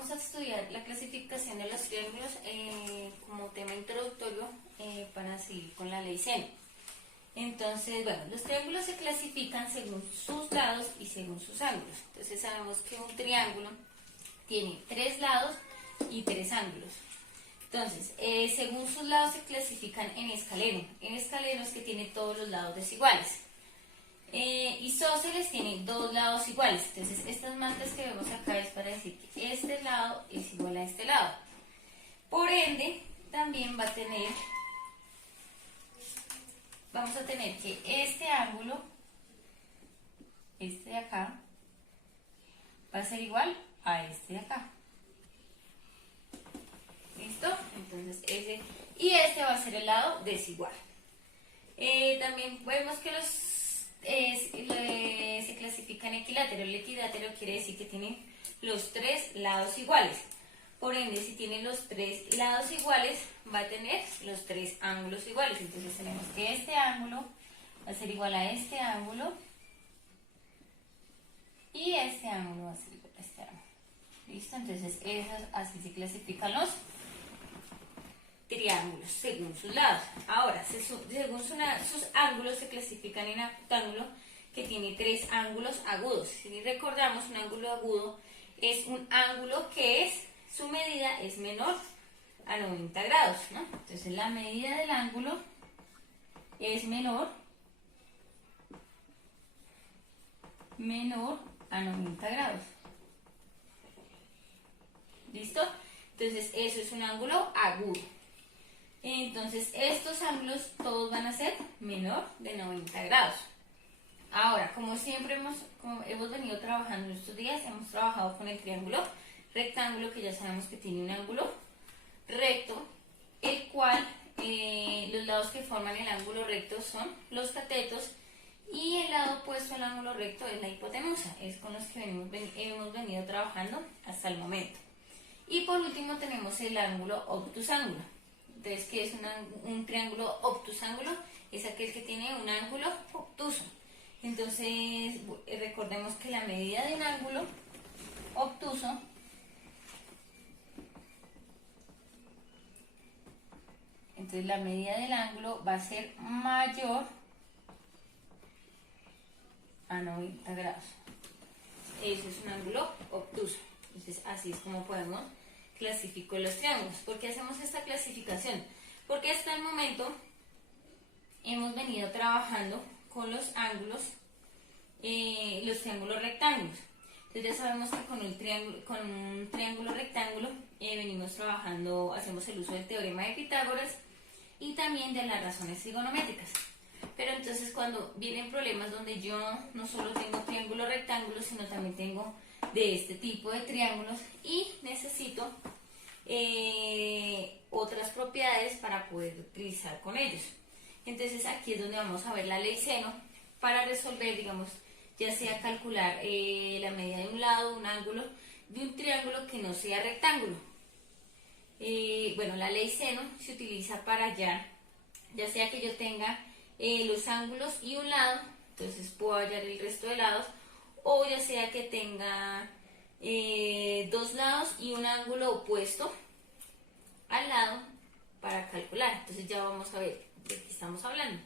vamos a estudiar la clasificación de los triángulos como tema introductorio para seguir con la ley seno. Entonces, bueno, los triángulos se clasifican según sus lados y según sus ángulos. Entonces sabemos que un triángulo tiene 3 lados y 3 ángulos. Entonces, según sus lados se clasifican en escaleno. En escaleno es que tiene todos los lados desiguales. Isósceles tiene 2 lados iguales. Entonces, estas marcas que vemos acá es para decir que este lado es igual a este lado. Por ende, también vamos a tener que este ángulo, este de acá, va a ser igual a este de acá. ¿Listo? Entonces, este va a ser el lado desigual. También vemos que se clasifican equiláteros. El equilátero quiere decir que tienen los 3 lados iguales. Por ende, si tiene los 3 lados iguales, va a tener los 3 ángulos iguales. Entonces tenemos que este ángulo va a ser igual a este ángulo y este ángulo va a ser igual a este ángulo. ¿Listo? Entonces así se clasifican los triángulos según sus lados. Ahora, según sus ángulos se clasifican en octángulo, que tiene 3 ángulos agudos. Si recordamos, un ángulo agudo es un ángulo que su medida es menor a 90 grados, ¿no? Entonces la medida del ángulo es menor a 90 grados. ¿Listo? Entonces eso es un ángulo agudo. Entonces estos ángulos todos van a ser menor de 90 grados. Ahora, como siempre hemos venido trabajando estos días, hemos trabajado con el triángulo rectángulo, que ya sabemos que tiene un ángulo recto, el cual los lados que forman el ángulo recto son los catetos y el lado opuesto al ángulo recto es la hipotenusa, es con los que hemos venido trabajando hasta el momento. Y por último tenemos el ángulo obtusángulo. Entonces, ¿qué es un triángulo obtusángulo? Es aquel que tiene un ángulo obtuso. Entonces, recordemos que la medida de un ángulo obtuso la medida del ángulo va a ser mayor a 90 grados. Eso es un ángulo obtuso. Entonces, así es como podemos clasificar los triángulos. ¿Por qué hacemos esta clasificación? Porque hasta el momento hemos venido trabajando con los ángulos, los triángulos rectángulos. Entonces ya sabemos que con un triángulo rectángulo venimos trabajando, hacemos el uso del teorema de Pitágoras y también de las razones trigonométricas. Pero entonces cuando vienen problemas donde yo no solo tengo triángulos rectángulos, sino también tengo de este tipo de triángulos y necesito otras propiedades para poder utilizar con ellos. Entonces aquí es donde vamos a ver la ley seno para resolver, digamos, ya sea calcular la medida de un lado, un ángulo de un triángulo que no sea rectángulo. Bueno, la ley seno se utiliza para ya sea que yo tenga los ángulos y un lado, entonces puedo hallar el resto de lados, o ya sea que tenga 2 lados y un ángulo opuesto al lado para calcular. Entonces ya vamos a ver de qué estamos hablando.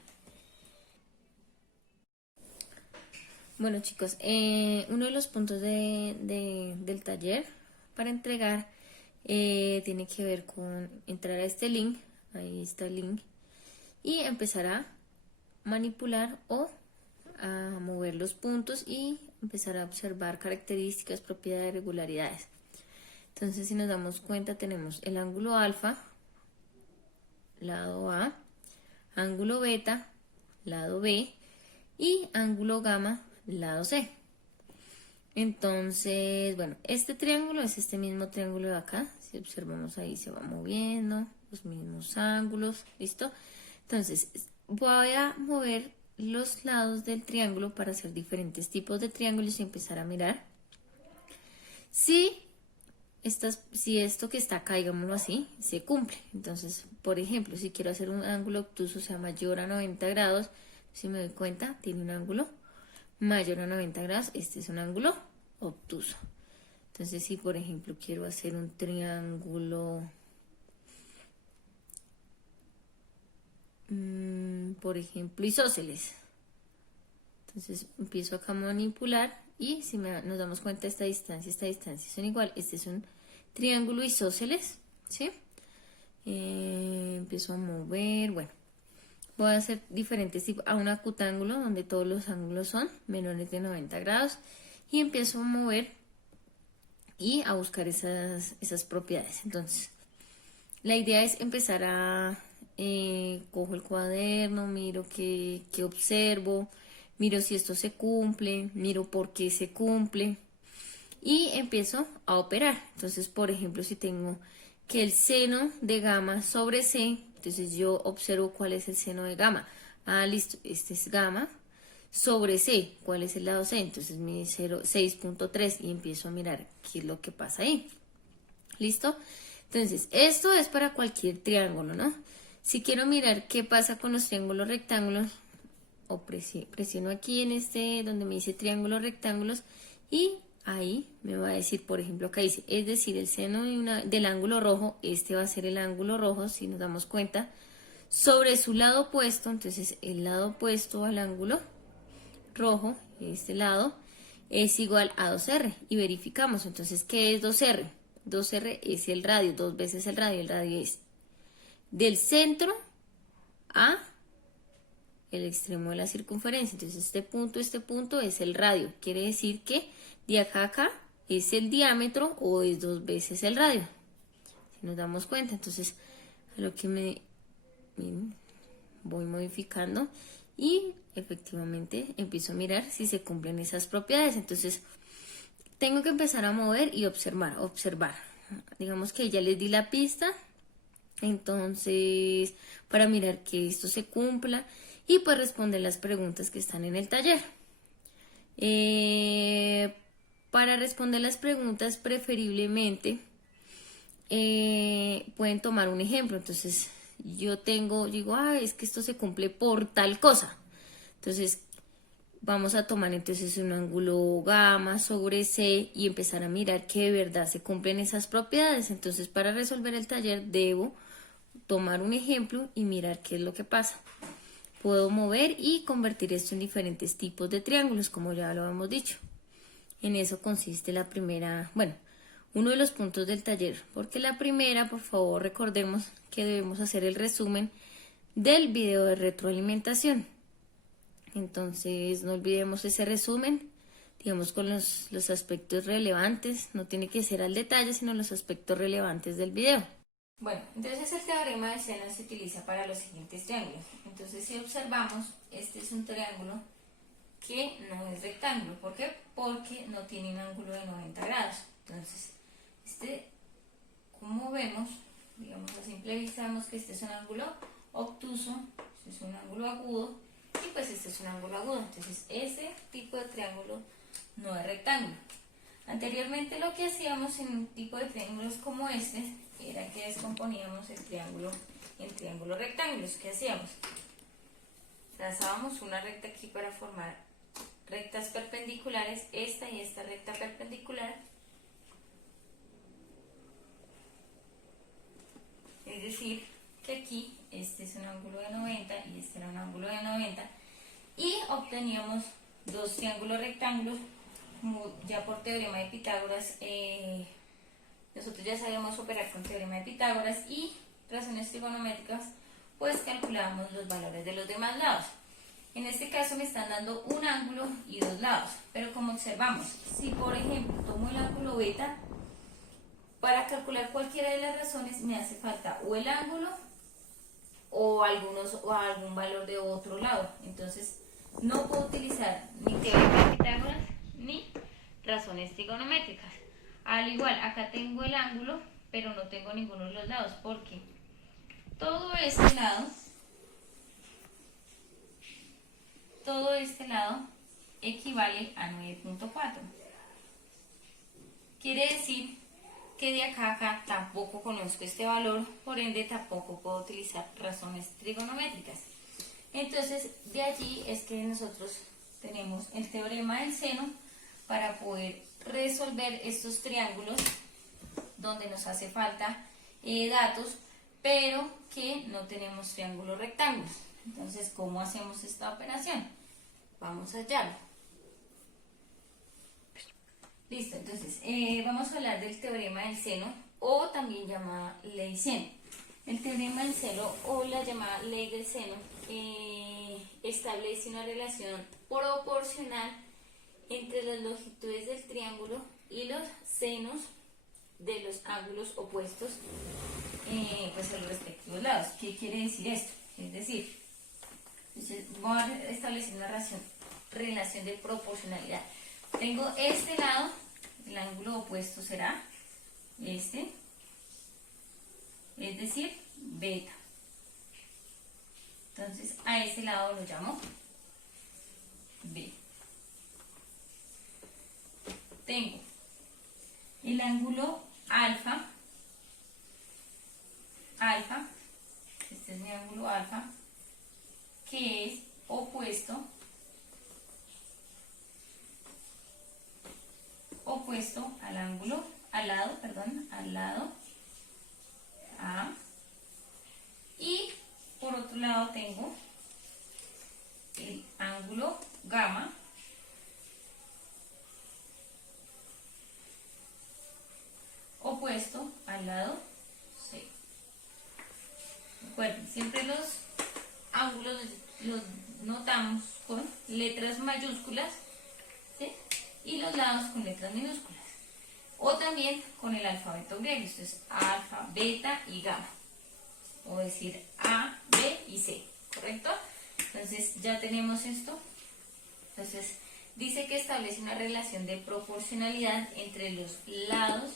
Bueno, chicos, uno de los puntos del taller para entregar tiene que ver con entrar a este link, ahí está el link, y empezar a manipular o a mover los puntos y empezar a observar características, propiedades, regularidades. Entonces, si nos damos cuenta, tenemos el ángulo alfa, lado A, ángulo beta, lado B, y ángulo gamma, lado C. Entonces, bueno, este triángulo es este mismo triángulo de acá. Si observamos ahí se va moviendo, los mismos ángulos, ¿listo? Entonces, voy a mover los lados del triángulo para hacer diferentes tipos de triángulos y empezar a mirar si esto que está acá, digámoslo así, se cumple. Entonces, por ejemplo, si quiero hacer un ángulo obtuso, o sea, mayor a 90 grados, si me doy cuenta, tiene un ángulo mayor a 90 grados, este es un ángulo obtuso. Entonces, si por ejemplo quiero hacer un triángulo, por ejemplo, isósceles. Entonces empiezo acá a manipular y si nos damos cuenta esta distancia son igual. Este es un triángulo isósceles, ¿sí? Empiezo a mover, bueno. Voy a hacer diferentes tipos, a un acutángulo donde todos los ángulos son menores de 90 grados y empiezo a mover y a buscar esas propiedades. Entonces, la idea es empezar a, cojo el cuaderno, miro qué observo, miro si esto se cumple, miro por qué se cumple y empiezo a operar. Entonces, por ejemplo, si tengo que el seno de gamma sobre C, entonces yo observo cuál es el seno de gamma. Ah, listo, este es gamma sobre C. ¿Cuál es el lado C? Entonces mi 6.3 y empiezo a mirar qué es lo que pasa ahí. ¿Listo? Entonces, esto es para cualquier triángulo, ¿no? Si quiero mirar qué pasa con los triángulos rectángulos, o presiono aquí en este donde me dice triángulos rectángulos y ahí me va a decir, por ejemplo, acá dice, es decir, el seno del ángulo rojo, este va a ser el ángulo rojo, si nos damos cuenta, sobre su lado opuesto, entonces el lado opuesto al ángulo rojo, este lado, es igual a 2R y verificamos, entonces, ¿qué es 2R? 2R es el radio, 2 veces el radio es del centro a el extremo de la circunferencia, entonces este punto es el radio, quiere decir que de acá a acá es el diámetro o es 2 veces el radio, si nos damos cuenta. Entonces a lo que miren, voy modificando y efectivamente empiezo a mirar si se cumplen esas propiedades. Entonces tengo que empezar a mover y observar. Digamos que ya les di la pista, entonces para mirar que esto se cumpla y pues responder las preguntas que están en el taller. Para responder las preguntas preferiblemente pueden tomar un ejemplo. Entonces yo digo, es que esto se cumple por tal cosa. Entonces vamos a tomar entonces un ángulo gamma sobre C y empezar a mirar que de verdad se cumplen esas propiedades. Entonces para resolver el taller debo tomar un ejemplo y mirar qué es lo que pasa. Puedo mover y convertir esto en diferentes tipos de triángulos, como ya lo hemos dicho. En eso consiste la primera, bueno, uno de los puntos del taller. Porque la primera, por favor, recordemos que debemos hacer el resumen del video de retroalimentación. Entonces, no olvidemos ese resumen, digamos, con los aspectos relevantes. No tiene que ser al detalle, sino los aspectos relevantes del video. Bueno, entonces el teorema de seno se utiliza para los siguientes triángulos. Entonces, si observamos, este es un triángulo que no es rectángulo. ¿Por qué? Porque no tiene un ángulo de 90 grados. Entonces, como vemos, digamos a simple vista, vemos que este es un ángulo obtuso, este es un ángulo agudo y pues este es un ángulo agudo. Entonces, este tipo de triángulo no es rectángulo. Anteriormente lo que hacíamos en un tipo de triángulos como este era que descomponíamos el triángulo en triángulos rectángulos. ¿Qué hacíamos? Trazábamos una recta aquí para formar rectas perpendiculares, esta y esta recta perpendicular. Es decir, que aquí este es un ángulo de 90 y este era un ángulo de 90 y obteníamos dos triángulos rectángulos, como ya por teorema de Pitágoras. Nosotros ya sabíamos operar con teorema de Pitágoras y razones trigonométricas, pues calculábamos los valores de los demás lados. En este caso me están dando un ángulo y dos lados, pero como observamos, si por ejemplo tomo el ángulo beta, para calcular cualquiera de las razones me hace falta o el ángulo o algún valor de otro lado. Entonces no puedo utilizar ni teorema de Pitágoras ni razones trigonométricas. Al igual, acá tengo el ángulo, pero no tengo ninguno de los lados, porque todo este lado equivale a 9.4. Quiere decir que de acá a acá tampoco conozco este valor, por ende tampoco puedo utilizar razones trigonométricas. Entonces, de allí es que nosotros tenemos el teorema del seno para poder resolver estos triángulos donde nos hace falta datos, pero que no tenemos triángulos rectángulos. Entonces, ¿cómo hacemos esta operación? Vamos allá. Listo, entonces vamos a hablar del teorema del seno, o también llamada ley seno. El teorema del seno o la llamada ley del seno establece una relación proporcional entre las longitudes del triángulo y los senos de los ángulos opuestos pues a los respectivos lados. ¿Qué quiere decir esto? Es decir, voy a establecer una relación de proporcionalidad. Tengo este lado, el ángulo opuesto será este, es decir, beta. Entonces a ese lado lo llamo B. Tengo el ángulo alfa, este es mi ángulo alfa, que es opuesto al ángulo, al lado A, y por otro lado tengo el ángulo gamma, opuesto al lado C. Recuerden, siempre los ángulos los notamos con letras mayúsculas, ¿sí? Y los lados con letras minúsculas. O también con el alfabeto griego, esto es alfa, beta y gamma. O decir A, B y C, ¿correcto? Entonces ya tenemos esto. Entonces dice que establece una relación de proporcionalidad entre los lados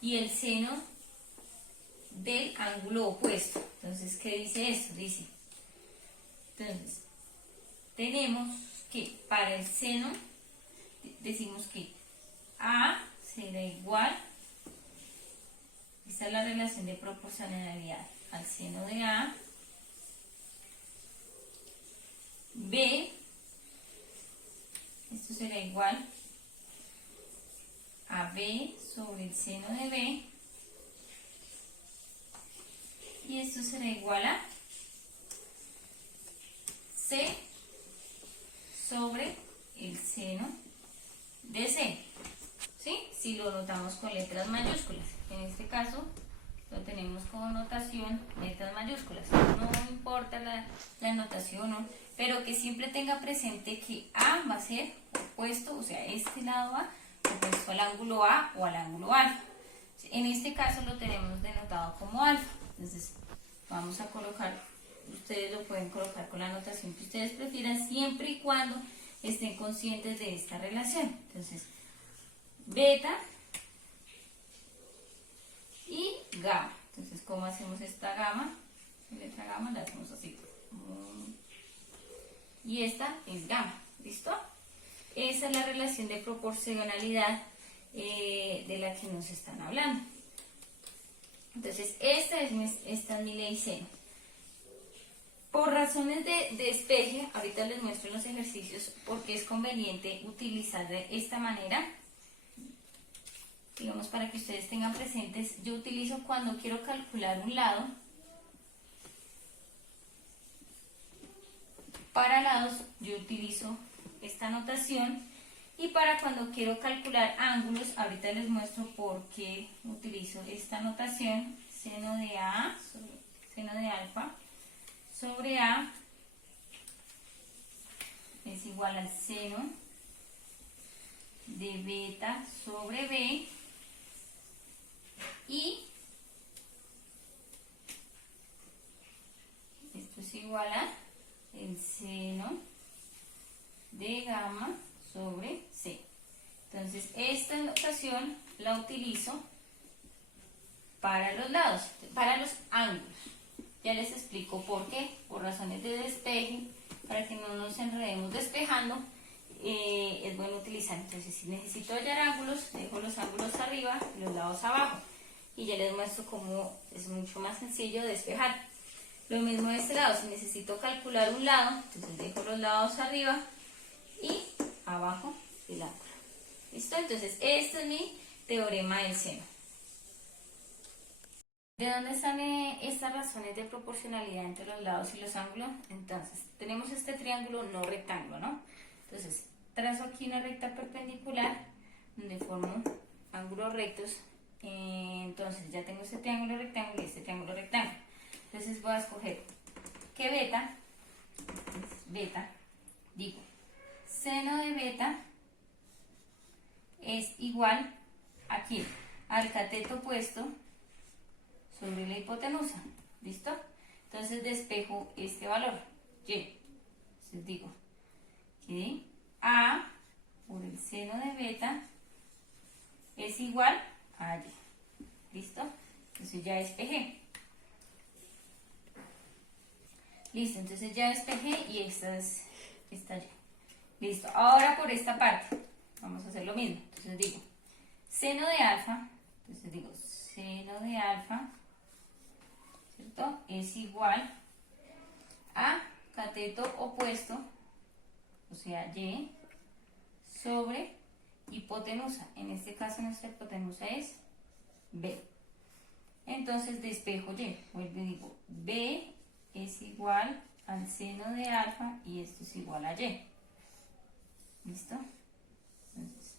y el seno del ángulo opuesto. Entonces, ¿qué dice esto? Dice, entonces, tenemos que para el seno, decimos que A será igual, esta es la relación de proporcionalidad, al seno de A, B, esto será igual a B sobre el seno de B, y esto será igual a C sobre el seno de C, ¿sí? Si lo notamos con letras mayúsculas. En este caso lo tenemos como notación letras mayúsculas. No importa la notación, ¿no? Pero que siempre tenga presente que A va a ser opuesto, o sea, este lado A, opuesto al ángulo A o al ángulo alfa. En este caso lo tenemos denotado como alfa. Entonces vamos a colocar, ustedes lo pueden colocar con la notación que ustedes prefieran, siempre y cuando estén conscientes de esta relación. Entonces, beta y gamma. Entonces, ¿cómo hacemos esta gamma? La letra gamma la hacemos así. Y esta es gamma. ¿Listo? Esa es la relación de proporcionalidad de la que nos están hablando. Entonces, esta es mi ley seno. Por razones de despeje, ahorita les muestro en los ejercicios porque es conveniente utilizar de esta manera. Digamos, para que ustedes tengan presentes, yo utilizo cuando quiero calcular un lado. Para lados, yo utilizo esta notación. Y para cuando quiero calcular ángulos, ahorita les muestro por qué utilizo esta notación. Seno de A, seno de alfa, sobre A es igual al seno de beta sobre B, y esto es igual a el seno de gamma sobre C. Entonces esta notación la utilizo para los lados, para los ángulos. Ya les explico por qué, por razones de despeje, para que no nos enredemos despejando, es bueno utilizar. Entonces, si necesito hallar ángulos, dejo los ángulos arriba y los lados abajo. Y ya les muestro cómo es mucho más sencillo despejar. Lo mismo de este lado, si necesito calcular un lado, entonces dejo los lados arriba y abajo el ángulo. ¿Listo? Entonces, este es mi teorema del seno. ¿De dónde salen estas razones de proporcionalidad entre los lados y los ángulos? Entonces, tenemos este triángulo no rectángulo, ¿no? Entonces, trazo aquí una recta perpendicular donde formo ángulos rectos. Entonces, ya tengo este triángulo rectángulo y este triángulo rectángulo. Entonces, voy a escoger que beta, digo, seno de beta es igual aquí al cateto opuesto sobre la hipotenusa. ¿Listo? Entonces despejo este valor, y. Entonces digo que A por el seno de beta es igual a Y. ¿Listo? Entonces ya despejé. Listo, entonces ya despejé y esta Y. Listo, ahora por esta parte vamos a hacer lo mismo. Entonces digo seno de alfa, entonces digo seno de alfa, ¿cierto? Es igual a cateto opuesto, o sea, Y, sobre hipotenusa. En este caso nuestra hipotenusa es B. Entonces despejo Y, vuelvo y digo B es igual al seno de alfa y esto es igual a Y. ¿Listo? Entonces,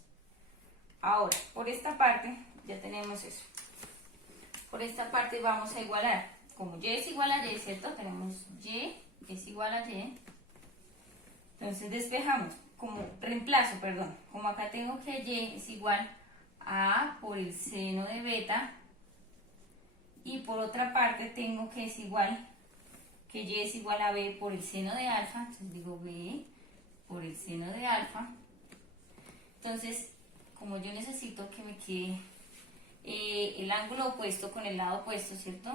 ahora, por esta parte ya tenemos eso. Por esta parte vamos a igualar. Como Y es igual a Y, ¿cierto? Tenemos Y es igual a Y. Entonces despejamos, como reemplazo, perdón. Como acá tengo que Y es igual a A por el seno de beta. Y por otra parte tengo que es igual, que Y es igual a B por el seno de alfa. Entonces digo B por el seno de alfa. Entonces, como yo necesito que me quede el ángulo opuesto con el lado opuesto, ¿cierto?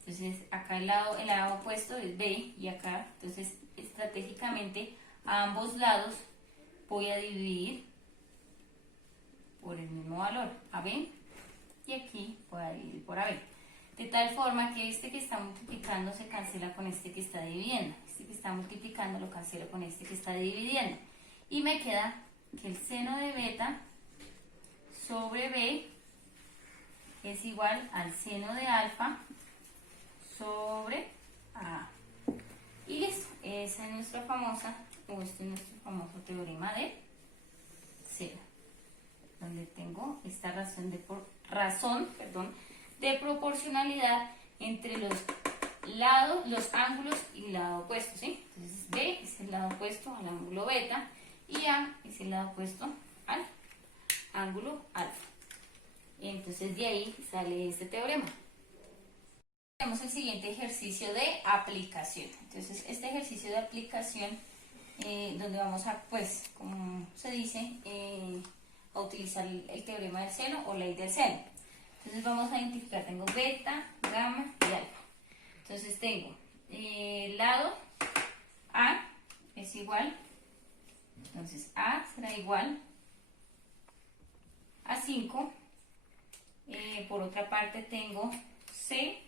Entonces, acá el lado opuesto es B y acá, entonces, estratégicamente, a ambos lados voy a dividir por el mismo valor, AB, y aquí voy a dividir por AB. De tal forma que este que está multiplicando se cancela con este que está dividiendo. Este que está multiplicando lo cancelo con este que está dividiendo. Y me queda que el seno de beta sobre B es igual al seno de alfa sobre A. Y listo, esa es nuestra famosa, o este es nuestro famoso teorema de seno, donde tengo esta razón de proporcionalidad entre los lados, los ángulos y el lado opuesto, ¿sí? Entonces B es el lado opuesto al ángulo beta y A es el lado opuesto al ángulo alfa. Entonces de ahí sale este teorema. Tenemos el siguiente ejercicio de aplicación. Entonces este ejercicio de aplicación donde vamos a, pues, como se dice, a utilizar el teorema del seno o ley del seno. Entonces vamos a identificar, tengo beta, gamma y alfa. Entonces tengo lado A es igual, entonces A será igual a 5. Por otra parte tengo C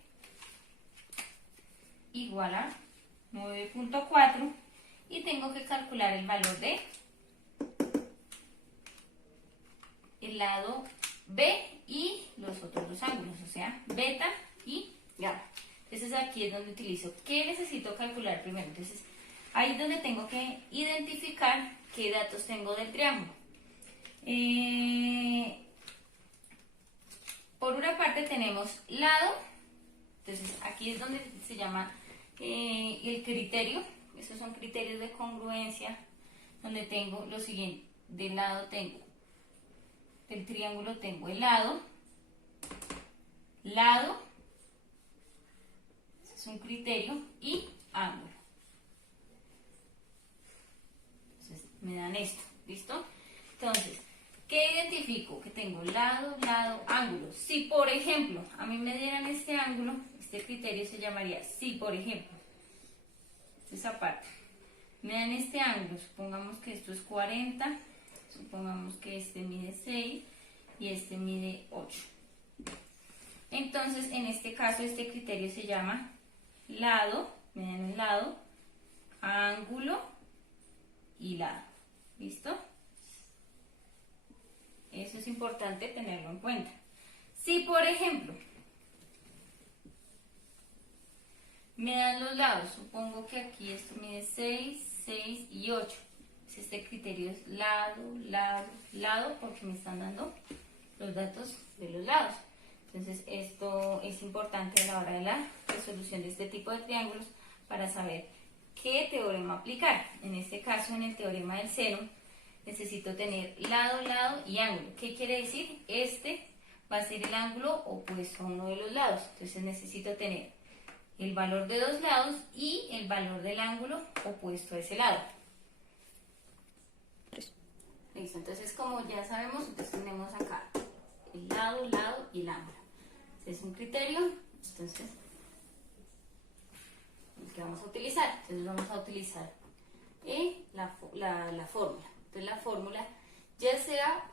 igual a 9.4 y tengo que calcular el valor de el lado B y los otros dos ángulos, o sea, beta y gamma. Entonces aquí es donde utilizo, ¿qué necesito calcular primero? Entonces ahí es donde tengo que identificar qué datos tengo del triángulo. Por una parte tenemos lado, entonces aquí es donde se llama el criterio, esos son criterios de congruencia, donde tengo lo siguiente, del lado tengo, del triángulo tengo el lado, ese es un criterio, y ángulo. Entonces me dan esto, ¿listo? Entonces, ¿qué identifico? Que tengo lado, ángulo. Si, por ejemplo, a mí me dieran este ángulo, este criterio se llamaría, si, por ejemplo, esa parte, me dan este ángulo, supongamos que esto es 40, supongamos que este mide 6 y este mide 8. Entonces, en este caso, este criterio se llama lado, me dan el lado, ángulo y lado. ¿Listo? Eso es importante tenerlo en cuenta. Si, por ejemplo, me dan los lados, supongo que aquí esto mide 6, 6 y 8. Este criterio es lado, lado, lado, porque me están dando los datos de los lados. Entonces, esto es importante a la hora de la resolución de este tipo de triángulos para saber qué teorema aplicar. En este caso, en el teorema del seno, necesito tener lado, lado y ángulo. ¿Qué quiere decir? Este va a ser el ángulo opuesto a uno de los lados. Entonces, necesito tener el valor de dos lados y el valor del ángulo opuesto a ese lado. Listo, entonces como ya sabemos, entonces tenemos acá el lado, lado y el ángulo. Este es un criterio, entonces, el que vamos a utilizar. Entonces vamos a utilizar la fórmula. Entonces la fórmula, ya sea,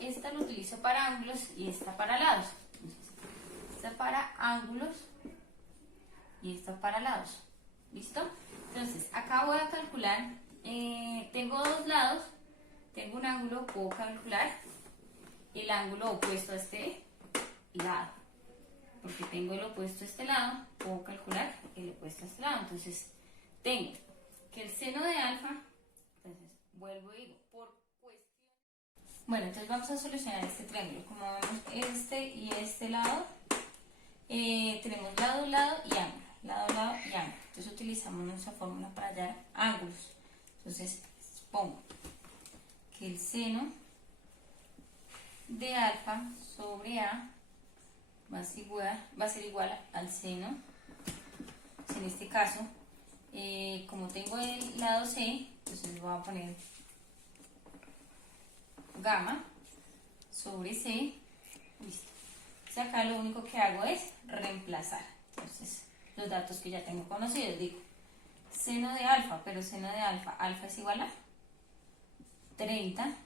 esta lo utilizo para ángulos y esta para lados. Entonces, esta para ángulos y esta para lados. ¿Listo? Entonces, acá voy a calcular, tengo dos lados, tengo un ángulo, puedo calcular el ángulo opuesto a este lado. Porque tengo el opuesto a este lado, puedo calcular el opuesto a este lado. Entonces, tengo que el seno de alfa, entonces, vuelvo y digo, por cuestión. Bueno, entonces vamos a solucionar este triángulo. Como vemos, este y este lado, tenemos lado, lado y ángulo. Lado, lado y ángulo. Entonces utilizamos nuestra fórmula para hallar ángulos. Entonces pongo que el seno de alfa sobre A va a ser igual al seno. Pues en este caso, como tengo el lado C, entonces voy a poner gamma sobre C. Listo. Entonces acá lo único que hago es reemplazar. Entonces, los datos que ya tengo conocidos, digo, seno de alfa, pero seno de alfa, alfa es igual a 30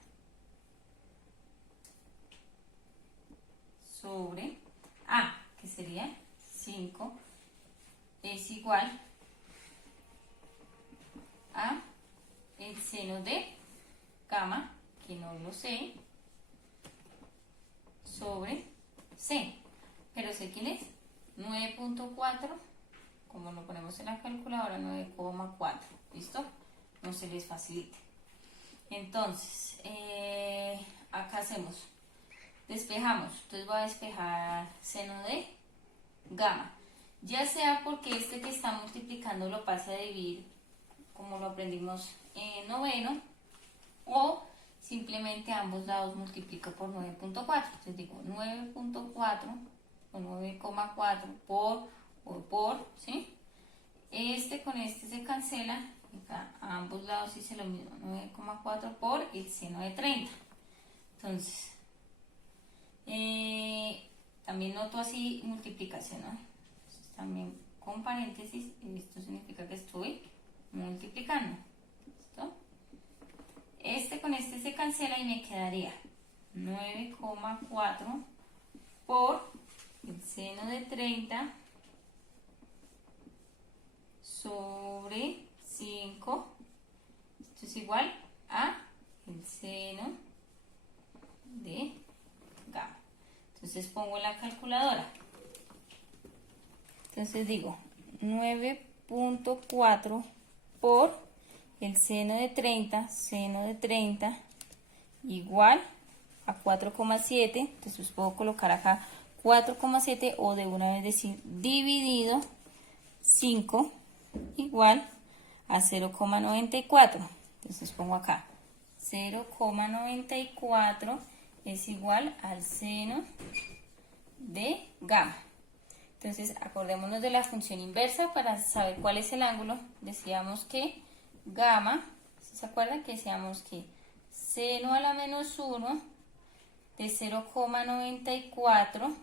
sobre A, que sería 5, es igual a el seno de gamma, que no lo sé, sobre C, pero sé quién es, 9.4, como lo ponemos en la calculadora, 9,4, ¿listo? No se les facilite. Entonces, acá hacemos, despejamos, entonces voy a despejar seno de gamma, ya sea porque este que está multiplicando lo pase a dividir, como lo aprendimos en noveno, o simplemente ambos lados multiplico por 9.4, entonces digo 9.4 o 9,4 por, ¿sí? Este con este se cancela, acá a ambos lados hice lo mismo, 9,4 por el seno de 30. Entonces, también noto así multiplicación, ¿no? Entonces, también con paréntesis, esto significa que estoy multiplicando. ¿Listo? Este con este se cancela y me quedaría 9,4 por el seno de 30 sobre 5. Esto es igual a el seno de gamma. Entonces pongo la calculadora. Entonces digo 9.4 por el seno de 30 igual a 4,7. Entonces puedo colocar acá 4,7 o de una vez decir dividido 5 igual a 0,94. Entonces pongo acá 0,94 es igual al seno de gamma. Entonces acordémonos de la función inversa para saber cuál es el ángulo. Decíamos que gamma, ¿sí se acuerdan? Que decíamos que seno a la menos 1 de 0,94.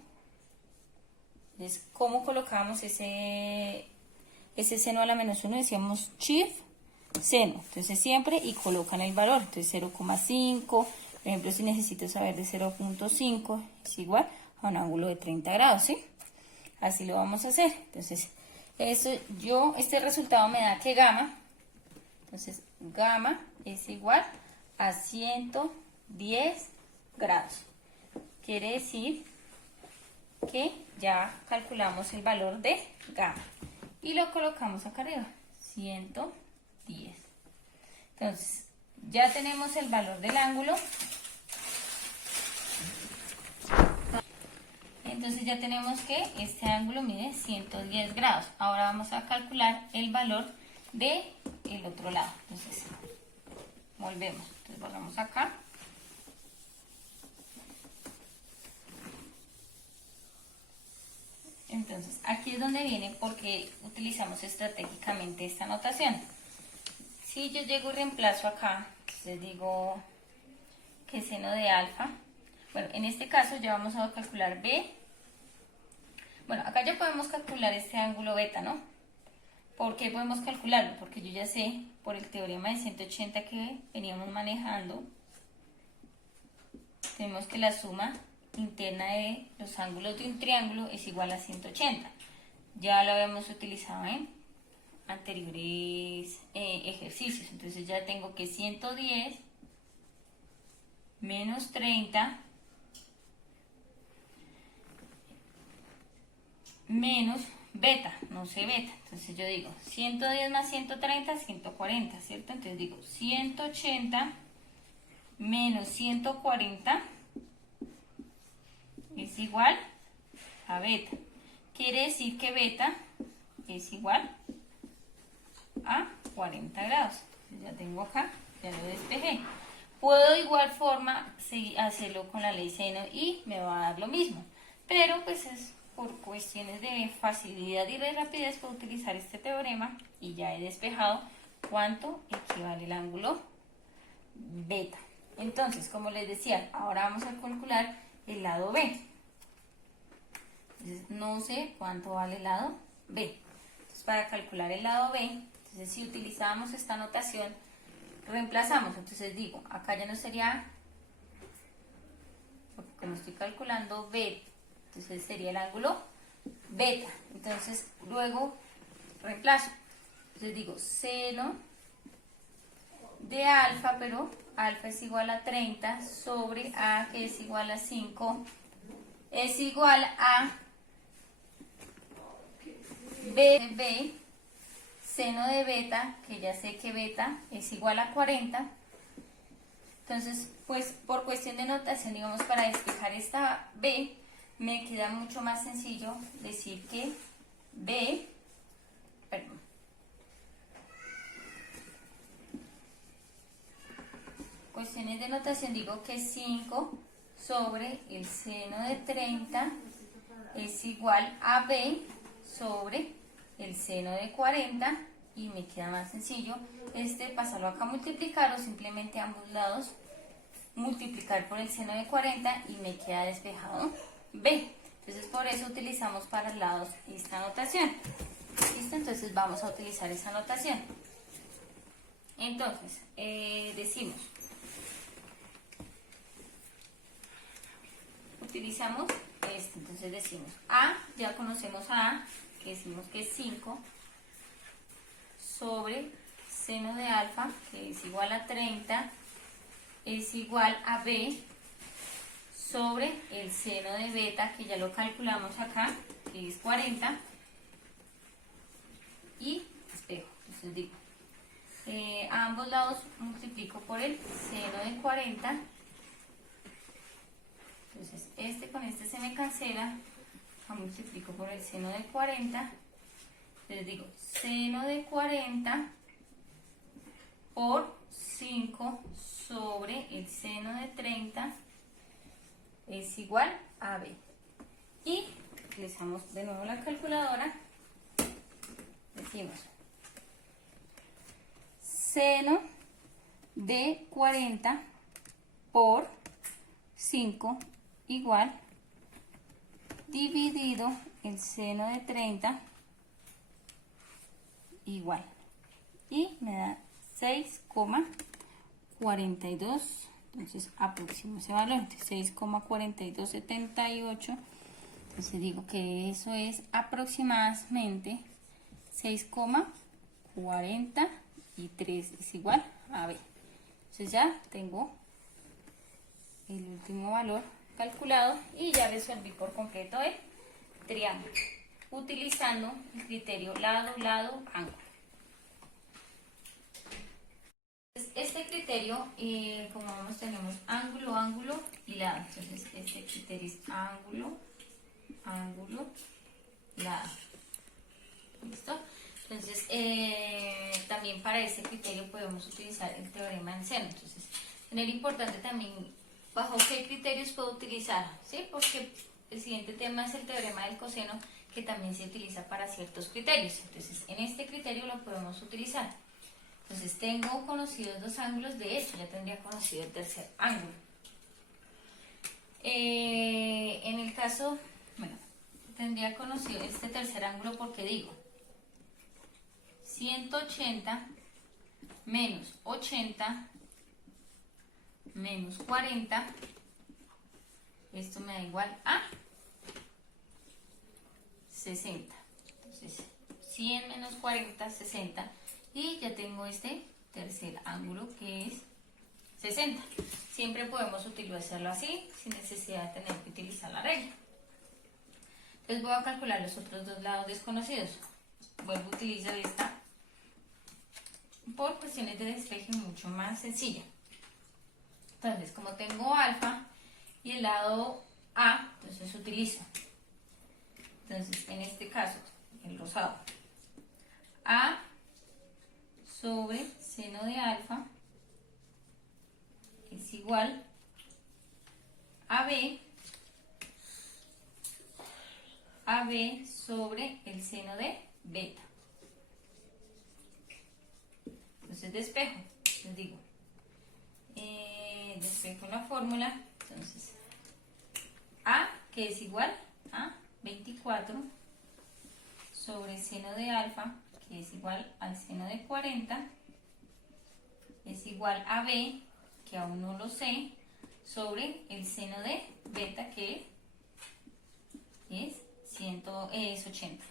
Entonces, ¿cómo colocamos ese seno a la menos 1? Decíamos shift seno. Entonces siempre y colocan el valor. Entonces 0,5. Por ejemplo, si necesito saber de 0,5 es igual a un ángulo de 30 grados, ¿sí? Así lo vamos a hacer. Entonces, este resultado me da que gamma, entonces gamma es igual a 110 grados. Quiere decir que ya calculamos el valor de gamma y lo colocamos acá arriba, 110. Entonces, ya tenemos el valor del ángulo. Entonces ya tenemos que este ángulo mide 110 grados. Ahora vamos a calcular el valor del otro lado. Entonces, volvemos. Entonces, volvamos acá. Entonces, aquí es donde viene porque utilizamos estratégicamente esta notación. Si yo llego y reemplazo acá, entonces digo que seno de alfa, bueno, en este caso ya vamos a calcular B. Bueno, acá ya podemos calcular este ángulo beta, ¿no? ¿Por qué podemos calcularlo? Porque yo ya sé, por el teorema de 180 que veníamos manejando, tenemos que la suma interna de los ángulos de un triángulo es igual a 180. Ya lo habíamos utilizado en anteriores ejercicios. Entonces ya tengo que 110 menos 30 menos beta, no sé beta. Entonces yo digo 110 más 130, 140, ¿cierto? Entonces digo 180 menos 140 es igual a beta. Quiere decir que beta es igual a 40 grados. Entonces ya tengo acá, ya lo despejé. Puedo de igual forma hacerlo con la ley seno y me va a dar lo mismo. Pero pues es por cuestiones de facilidad y de rapidez puedo utilizar este teorema y ya he despejado cuánto equivale el ángulo beta. Entonces, como les decía, ahora vamos a calcular el lado B. Entonces, no sé cuánto vale el lado B. Entonces, para calcular el lado B, entonces si utilizamos esta notación, reemplazamos. Entonces digo, acá ya no sería, porque como estoy calculando B, entonces sería el ángulo beta. Entonces luego reemplazo. Entonces digo seno de alfa, pero alfa es igual a 30 sobre A, que es igual a 5, es igual a B, seno de beta, que ya sé que beta es igual a 40. Entonces, pues por cuestión de notación, digamos, para despejar esta B, me queda mucho más sencillo decir que B, perdón, cuestiones de notación, digo que 5 sobre el seno de 30 es igual a B sobre el seno de 40 y me queda más sencillo pasarlo acá a multiplicar o simplemente a ambos lados multiplicar por el seno de 40 y me queda despejado B. Entonces por eso utilizamos para los lados esta notación. ¿Listo? Entonces vamos a utilizar esa notación. Entonces decimos, utilizamos esto, entonces decimos A, ya conocemos a A, que decimos que es 5 sobre seno de alfa, que es igual a 30, es igual a B sobre el seno de beta, que ya lo calculamos acá, que es 40, y espejo. Entonces digo, a ambos lados multiplico por el seno de 40. Entonces con este se me cancela, multiplico por el seno de 40, entonces digo seno de 40 por 5 sobre el seno de 30 es igual a B. Y utilizamos de nuevo la calculadora, decimos seno de 40 por 5 igual dividido el seno de 30 igual, y me da 6,42. Entonces aproximo ese valor, 6,4278. Entonces digo que eso es aproximadamente 6,43 es igual a B. Entonces ya tengo el último valor calculado y ya resolví por completo el triángulo utilizando el criterio lado, lado, ángulo. Este criterio, como vemos, tenemos ángulo, ángulo y lado. Entonces, este criterio es ángulo, ángulo, lado. ¿Listo? Entonces, también para este criterio podemos utilizar el teorema en seno. Entonces, tener importante también bajo qué criterios puedo utilizar, ¿sí? Porque el siguiente tema es el teorema del coseno, que también se utiliza para ciertos criterios. Entonces, en este criterio lo podemos utilizar. Entonces, tengo conocidos dos ángulos, de hecho, ya tendría conocido el tercer ángulo. En el caso, bueno, tendría conocido este tercer ángulo porque digo 180 menos 80 menos 40, esto me da igual a 60. Entonces, 100 menos 40, 60. Y ya tengo este tercer ángulo que es 60. Siempre podemos utilizarlo así, sin necesidad de tener que utilizar la regla. Entonces voy a calcular los otros dos lados desconocidos. Vuelvo a utilizar esta por cuestiones de despeje mucho más sencilla. Entonces, como tengo alfa y el lado A, entonces utilizo. Entonces, en este caso, el rosado, A sobre seno de alfa es igual a B sobre el seno de beta. Entonces despejo, les digo, despejo la fórmula. Entonces, A, que es igual a 24 sobre el seno de alfa, que es igual al seno de 40, es igual a B, que aún no lo sé, sobre el seno de beta, que es 80.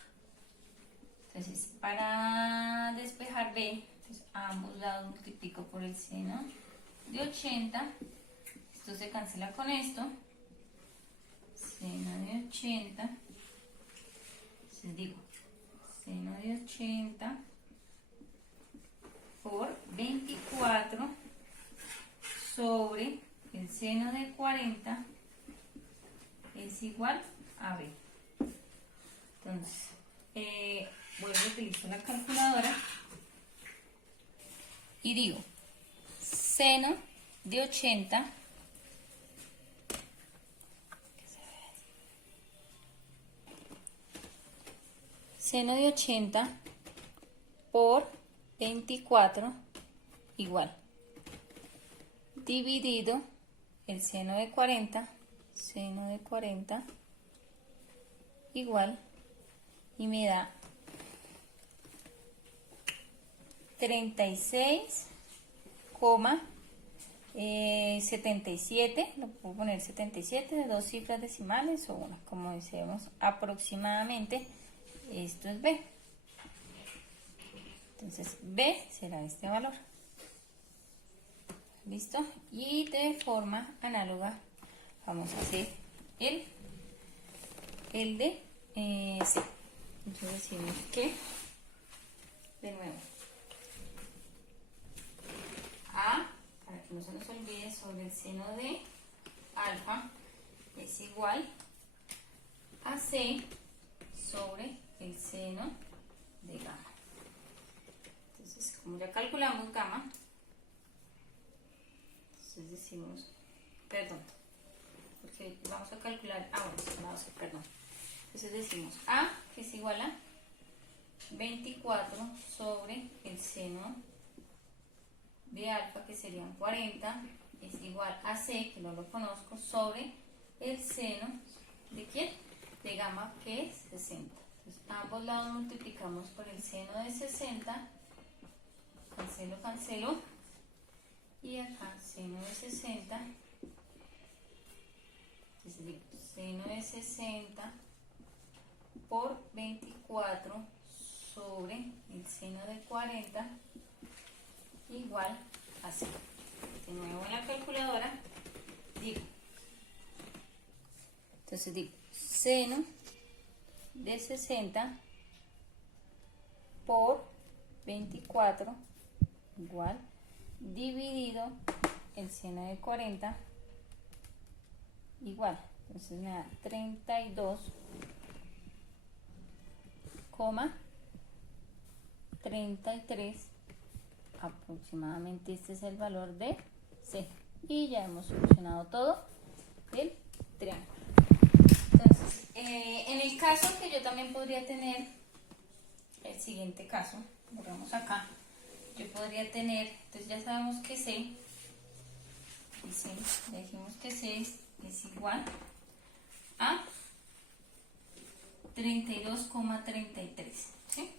Entonces, para despejar B, entonces, a ambos lados multiplico por el seno de 80. Esto se cancela con esto. Seno de 80. Entonces digo, seno de 80 por 24 sobre el seno de 40 es igual a B. Entonces, vuelvo a utilizar la calculadora y digo, seno de 80 por 24 igual, dividido el seno de 40 igual, y me da 36,77, lo puedo poner 77 de dos cifras decimales o una, como decíamos, aproximadamente. Esto es B. Entonces, B será este valor. ¿Listo? Y de forma análoga vamos a hacer el de C. Entonces decimos que, de nuevo, A, para que no se nos olvide, sobre el seno de alfa es igual a C sobre el seno de gamma. Entonces, como ya calculamos gamma, entonces decimos, perdón, porque vamos a calcular, perdón. Entonces decimos A, que es igual a 24 sobre el seno de alfa, que serían 40, es igual a C, que no lo conozco, sobre el seno de ¿quién? De gamma, que es 60. Entonces, ambos lados multiplicamos por el seno de 60, cancelo, y acá seno de 60, entonces digo, seno de 60 por 24 sobre el seno de 40 igual a 0. De nuevo en la calculadora, digo. Entonces digo seno de 60 por 24 igual dividido el seno de 40 igual. Entonces me da 32,33 aproximadamente. Este es el valor de C. Y ya hemos solucionado todo el triángulo. Entonces, en el caso que yo también podría tener, el siguiente caso, borramos acá, yo podría tener, entonces ya sabemos que C, y C, ya dijimos que C es igual a 32,33, ¿sí?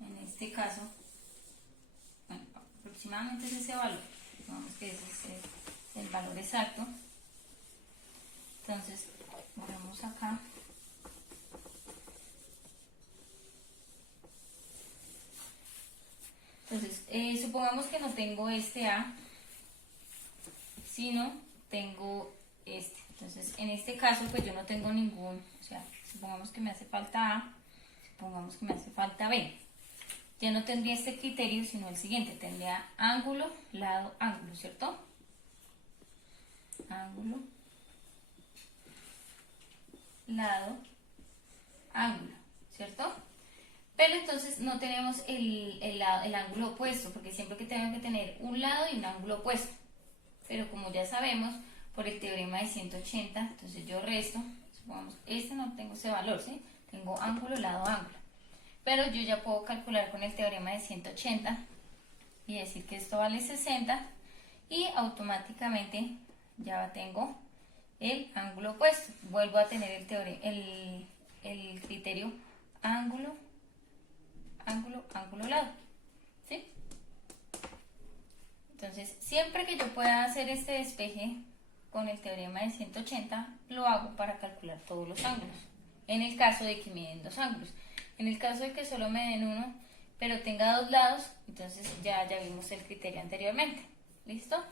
En este caso, bueno, aproximadamente es ese valor, vamos que ese es el valor exacto. Entonces, ponemos acá. Entonces, supongamos que no tengo este A, sino tengo este. Entonces, en este caso, pues yo no tengo ningún, o sea, supongamos que me hace falta A, supongamos que me hace falta B. Ya no tendría este criterio, sino el siguiente. Tendría ángulo, lado, ángulo, ¿cierto? Ángulo, lado, ángulo, ¿cierto? Pero entonces no tenemos el ángulo opuesto, porque siempre que tengo que tener un lado y un ángulo opuesto. Pero como ya sabemos, por el teorema de 180, entonces yo resto, supongamos, este no tengo ese valor, ¿sí? Tengo ángulo, lado, ángulo. Pero yo ya puedo calcular con el teorema de 180 y decir que esto vale 60 y automáticamente ya tengo el ángulo opuesto. Vuelvo a tener el criterio ángulo, ángulo, ángulo, lado, ¿sí? Entonces, siempre que yo pueda hacer este despeje con el teorema de 180, lo hago para calcular todos los ángulos. En el caso de que me den dos ángulos. En el caso de que solo me den uno, pero tenga dos lados, entonces ya vimos el criterio anteriormente. ¿Listo?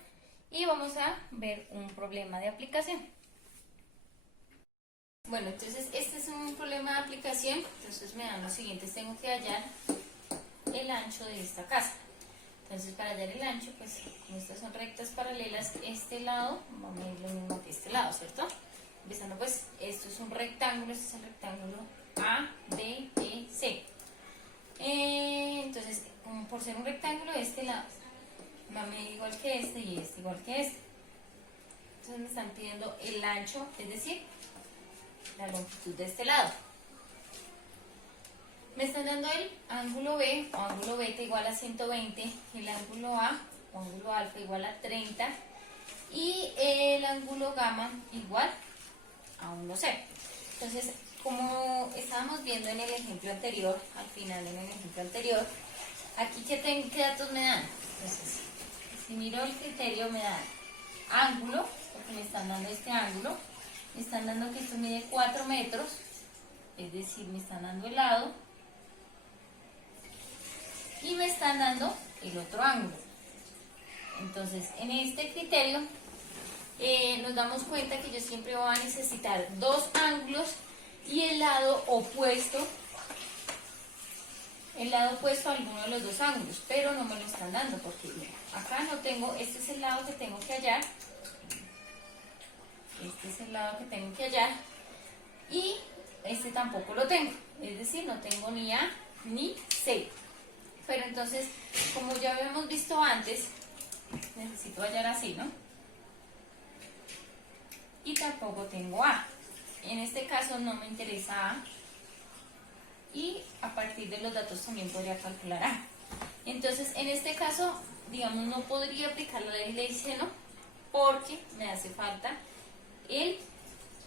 Y vamos a ver un problema de aplicación. Bueno, entonces este es un problema de aplicación. Entonces me dan los siguientes. Tengo que hallar el ancho de esta casa. Entonces para hallar el ancho, pues como estas son rectas paralelas, este lado va a medir lo mismo que este lado, ¿cierto? Empezando pues, esto es un rectángulo, este es el rectángulo A, B, E, C. Entonces, como por ser un rectángulo, este lado va a medir igual que este y este igual que este. Entonces me están pidiendo el ancho, es decir, la longitud de este lado. Me están dando el ángulo B o ángulo beta igual a 120, el ángulo A o ángulo alfa igual a 30 y el ángulo gamma igual a 1,0. Entonces, como estábamos viendo en el ejemplo anterior, al final en el ejemplo anterior, aquí ¿qué datos me dan? Entonces, si miro el criterio me dan ángulo, porque me están dando este ángulo, me están dando que esto mide 4 metros, es decir, me están dando el lado, y me están dando el otro ángulo. Entonces, en este criterio nos damos cuenta que yo siempre voy a necesitar dos ángulos y el lado opuesto a alguno de los dos ángulos, pero no me lo están dando porque mira, acá no tengo, este es el lado que tengo que hallar, este es el lado que tengo que hallar y este tampoco lo tengo, es decir, no tengo ni A ni C. Pero entonces, como ya habíamos visto antes, necesito hallar así, ¿no? Y tampoco tengo A. En este caso no me interesa A. Y a partir de los datos también podría calcular A. Entonces, en este caso, digamos, no podría aplicar la ley de seno porque me hace falta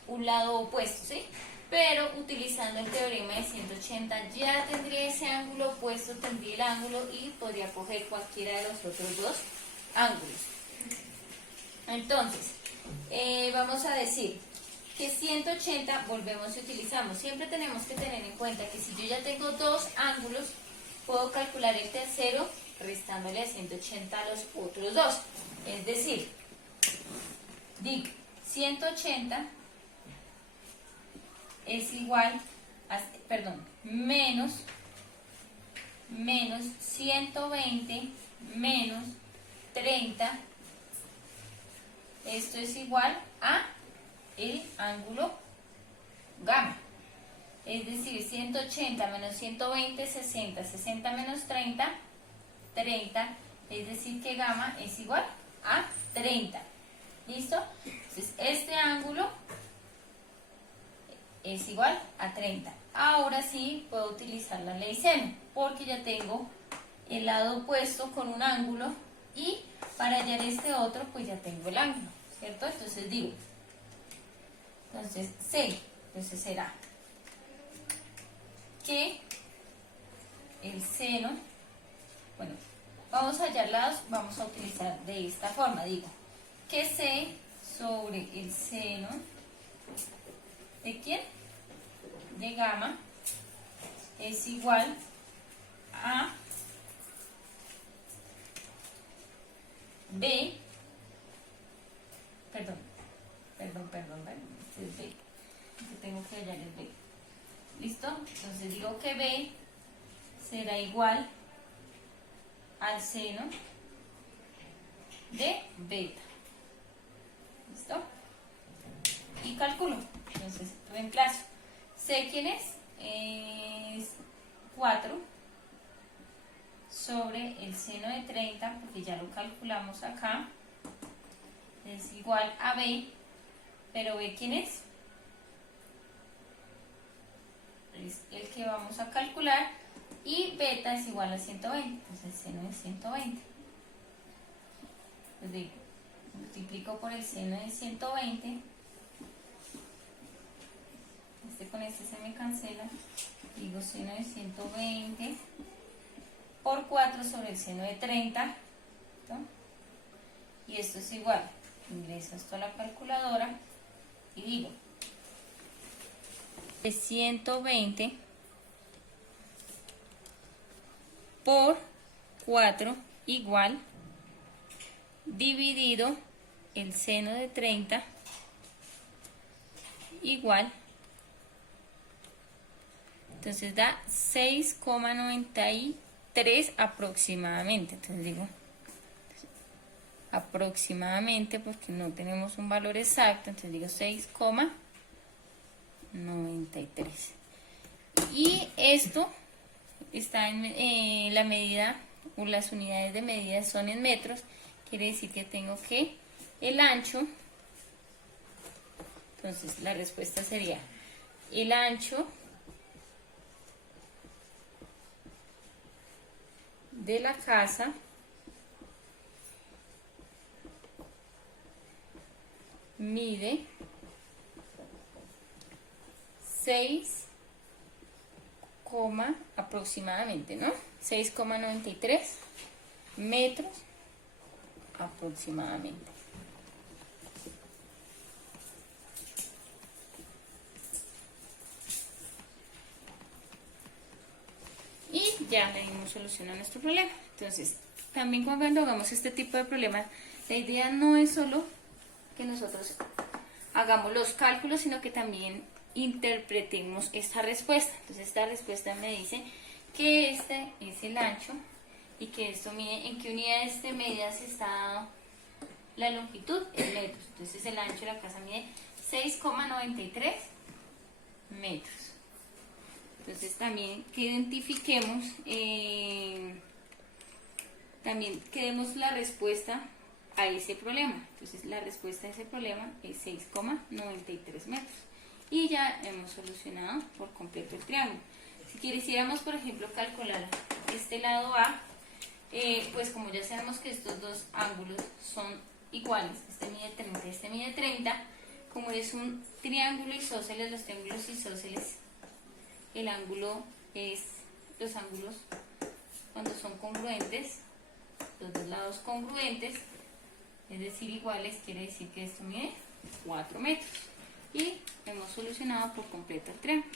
un lado opuesto, ¿sí? Pero utilizando el teorema de 180 ya tendría ese ángulo opuesto, tendría el ángulo y podría coger cualquiera de los otros dos ángulos. Entonces, vamos a decir que 180 volvemos y utilizamos. Siempre tenemos que tener en cuenta que si yo ya tengo dos ángulos, puedo calcular el tercero restándole a 180 a los otros dos. Es decir, digo, 180 es igual a, perdón, menos 120 menos 30, esto es igual a el ángulo gamma. Es decir, 180 menos 120, 60, 60 menos 30, 30, es decir que gamma es igual a 30. ¿Listo? Entonces, este ángulo es igual a 30. Ahora sí puedo utilizar la ley seno, porque ya tengo el lado opuesto con un ángulo y para hallar este otro, pues ya tengo el ángulo, ¿cierto? Entonces digo, entonces C, entonces será que el seno, bueno, vamos a hallar lados, vamos a utilizar de esta forma, digo, que C sobre el seno ¿de quién? De gamma es igual a B, perdón, este es B, que tengo que hallar el B. ¿Listo? Entonces digo que B será igual al seno de beta. ¿Listo? Y calculo. Entonces reemplazo. ¿C quién es? Es 4 sobre el seno de 30, porque ya lo calculamos acá. Es igual a B, pero B quién es? Es el que vamos a calcular, y beta es igual a 120, entonces el seno de 120. Entonces digo, multiplico por el seno de 120, este con este se me cancela, digo seno de 120 por 4 sobre el seno de 30, ¿no? Y esto es igual, ingreso esto a la calculadora y digo, de 120 por 4 igual dividido el seno de 30 igual, entonces da 6,93 aproximadamente. Entonces digo aproximadamente porque no tenemos un valor exacto, entonces digo 6,93. Y esto está en la medida, o las unidades de medida son en metros, quiere decir que tengo que el ancho, entonces la respuesta sería el ancho de la casa mide 6, aproximadamente, ¿no? 6,93 metros aproximadamente. Y ya le dimos solución a nuestro problema. Entonces, también cuando hagamos este tipo de problemas, la idea no es solo que nosotros hagamos los cálculos, sino que también interpretemos esta respuesta. Entonces, esta respuesta me dice que este es el ancho y que esto mide, ¿en qué unidades de medidas está la longitud? En metros. Entonces, el ancho de la casa mide 6,93 metros. Entonces también que identifiquemos, también que demos la respuesta a ese problema. Entonces la respuesta a ese problema es 6,93 metros. Y ya hemos solucionado por completo el triángulo. Si quisiéramos, por ejemplo, calcular este lado A, pues como ya sabemos que estos dos ángulos son iguales, este mide 30 y este mide 30, como es un triángulo isósceles, los triángulos isósceles, el ángulo es, los ángulos cuando son congruentes, los dos lados congruentes, es decir iguales, quiere decir que esto mide 4 metros. Y hemos solucionado por completo el triángulo.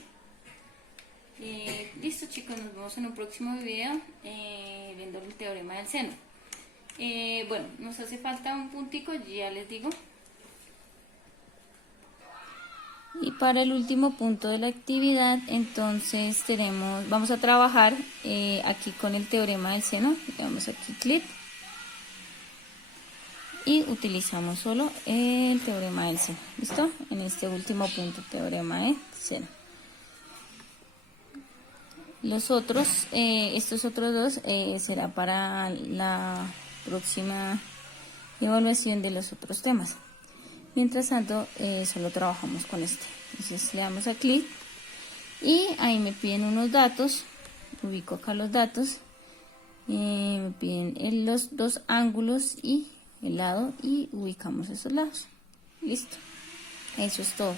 Listo chicos, nos vemos en un próximo video viendo el teorema del seno. Bueno, nos hace falta un puntico, ya les digo, Y para el último punto de la actividad, entonces vamos a trabajar aquí con el teorema del seno. Le damos aquí clic y utilizamos solo el teorema del seno. ¿Listo? En este último punto, teorema del seno. Los otros, estos otros dos, será para la próxima evaluación de los otros temas. Mientras tanto, solo trabajamos con este. Entonces le damos a clic y ahí me piden unos datos. Ubico acá los datos. Me piden los dos ángulos y el lado y ubicamos esos lados. Listo. Eso es todo.